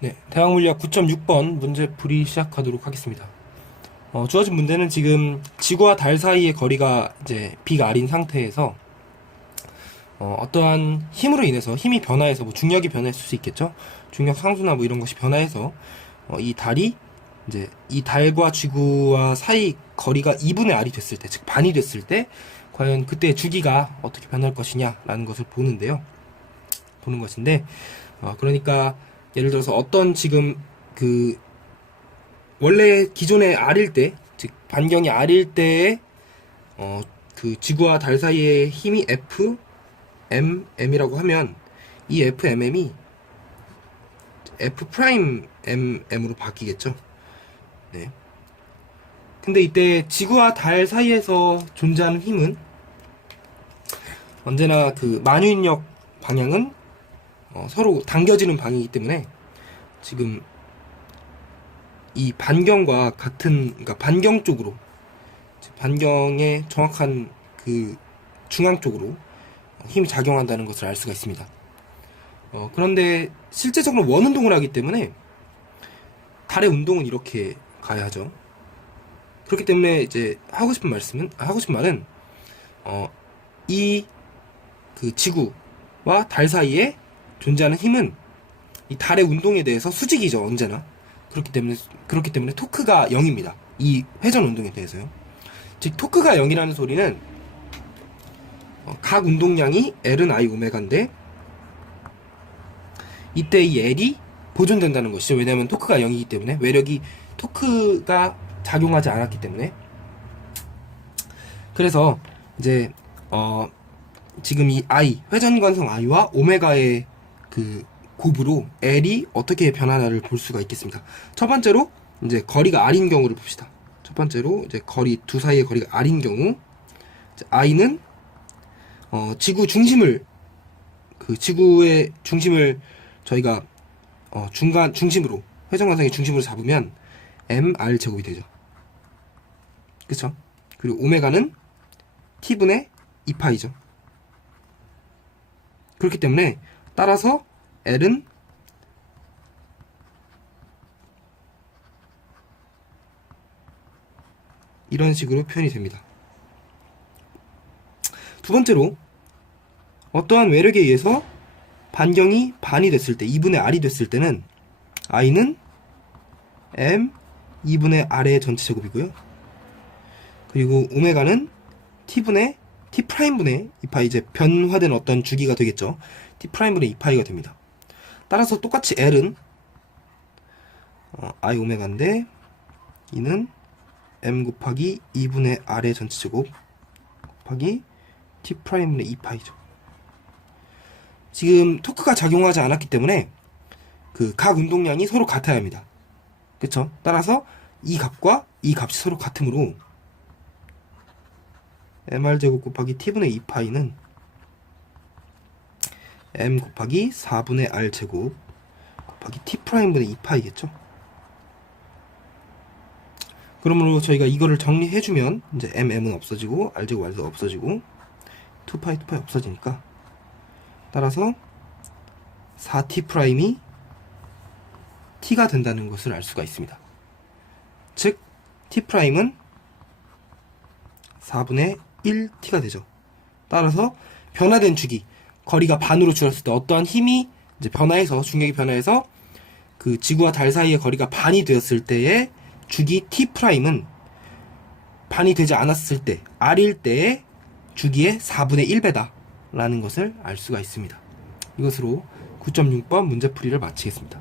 네, 대학물리학 9.6번 문제풀이 시작하도록 하겠습니다. 어, 주어진 문제는 지금 지구와 달 사이의 거리가 이제 비가린 상태에서 어, 떠한 힘으로 인해서 힘이 변화해서 뭐 중력이 변화했을 수 있겠죠. 중력 상수나 뭐 이런 것이 변화해서 어, 이 달이 이제 이 달과 지구와 사이 거리가 2분의 r이 됐을 때, 즉 반이 됐을 때 과연 그때 주기가 어떻게 변할 것이냐라는 것을 보는데요. 보는 것인데 어, 그러니까 예를 들어서 어떤 지금 그 원래 기존의 R일 때, 즉 반경이 R일 때의 어, 그 지구와 달 사이의 힘이 F, M, M이라고 하면 이 F, M, M이 F 프라임 M, M으로 바뀌겠죠. 네. 근데 이때 지구와 달 사이에서 존재하는 힘은 언제나 그 만유인력 방향은 어, 서로 당겨지는 방이기 때문에 지금 이 반경과 같은 그러니까 반경 쪽으로 반경의 정확한 그 중앙 쪽으로 힘이 작용한다는 것을 알 수가 있습니다. 어, 그런데 실제적으로 원 운동을 하기 때문에 달의 운동은 이렇게 가야 하죠. 그렇기 때문에 이제 하고 싶은 말씀은 아, 하고 싶은 말은 어, 이 그 지구와 달 사이에 존재하는 힘은 이 달의 운동에 대해서 수직이죠 언제나 그렇기 때문에 그렇기 때문에 토크가 0입니다. 이 회전 운동에 대해서요. 즉 토크가 0이라는 소리는 어, 각 운동량이 L은 I 오메가인데 이때 이 L이 보존된다는 것이죠. 왜냐하면 토크가 0이기 때문에 외력이 토크가 작용하지 않았기 때문에 그래서 이제 어 지금 이 I 회전 관성 I와 오메가의 그 곱으로 L이 어떻게 변하나를 볼 수가 있겠습니다. 첫 번째로 이제 거리가 R인 경우를 봅시다. 첫 번째로 이제 거리 두 사이의 거리가 R인 경우 I는 어 지구 중심을 그 지구의 중심을 저희가 어 중간 중심으로 회전관성의 중심으로 잡으면 mr 제곱이 되죠. 그쵸? 그리고 오메가는 t분의 2파이죠. 그렇기 때문에 따라서 L은 이런 식으로 표현이 됩니다. 두 번째로 어떠한 외력에 의해서 반경이 반이 됐을 때 2분의 r이 됐을 때는 i는 m 2분의 r의 전체 제곱이고요. 그리고 오메가는 t분의 t 프라임분의 2파이 이제 변화된 어떤 주기가 되겠죠. t 프라임분의 2파이가 됩니다. 따라서 똑같이 l은 어, i 오메가인데 이는 m 곱하기 2분의 r의 전체 제곱 곱하기 t 프라임분의 2파이죠. 지금 토크가 작용하지 않았기 때문에 그 각 운동량이 서로 같아야 합니다. 그쵸? 따라서 이 값과 이 값이 서로 같으므로 mr제곱 곱하기 t분의 2파이는 m 곱하기 4분의 r제곱 곱하기 t 프라임분의 2파이겠죠? 그러므로 저희가 이거를 정리해주면 이제 m, m은 없어지고 r제곱, r도 없어지고 2파이, 2파이 없어지니까 따라서 4t 프라임이 t가 된다는 것을 알 수가 있습니다. 즉 t 프라임은 4분의 1t가 되죠. 따라서 변화된 주기, 거리가 반으로 줄었을 때 어떠한 힘이 이제 변화해서 중력이 변화해서 그 지구와 달 사이의 거리가 반이 되었을 때의 주기 t 프라임은 반이 되지 않았을 때 r일 때의 주기의 4분의 1배다라는 것을 알 수가 있습니다. 이것으로 9.6번 문제풀이를 마치겠습니다.